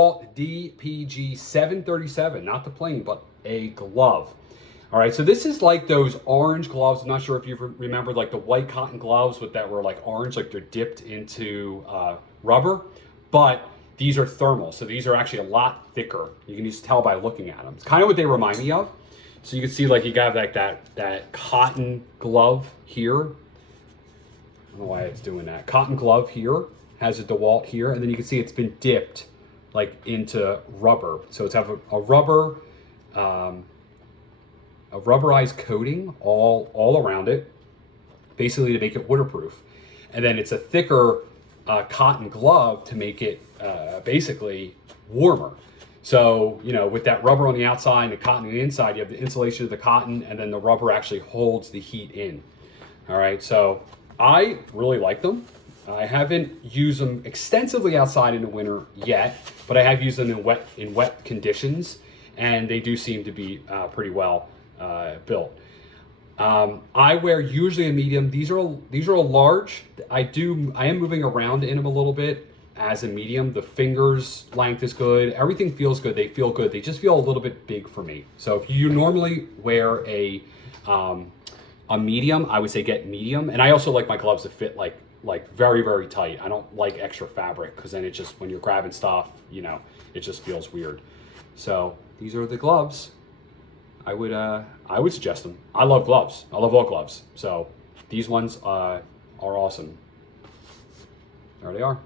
Dewalt DPG737, not the plane, but a glove. All right, so this is like those orange gloves. I'm not sure if you remember like the white cotton gloves with that were like orange, like they're dipped into rubber, but these are thermal. So these are actually a lot thicker. You can just tell by looking at them. It's kind of what they remind me of. So you can see like you got like that cotton glove here. I don't know why it's doing that. Cotton glove here has a DeWalt here, and then you can see it's been dipped like into rubber. So it's have a rubber, a rubberized coating all around it, basically to make it waterproof. And then it's a thicker cotton glove to make it basically warmer. So, you know, with that rubber on the outside and the cotton on the inside, you have the insulation of the cotton, and then the rubber actually holds the heat in. All right, so I really like them. I haven't used them extensively outside in the winter yet, but I have used them in wet conditions, and they do seem to be pretty well built. I wear usually a medium. These are a large. I am moving around in them a little bit as a medium. The fingers length is good. Everything feels good. They feel good. They just feel a little bit big for me. So if you normally wear a medium, I would say get medium. And I also like my gloves to fit like very, very tight. I don't like extra fabric because then it just, when you're grabbing stuff, you know, it just feels weird. So these are the gloves. I would suggest them. I love gloves. I love all gloves. So these ones are awesome. There they are.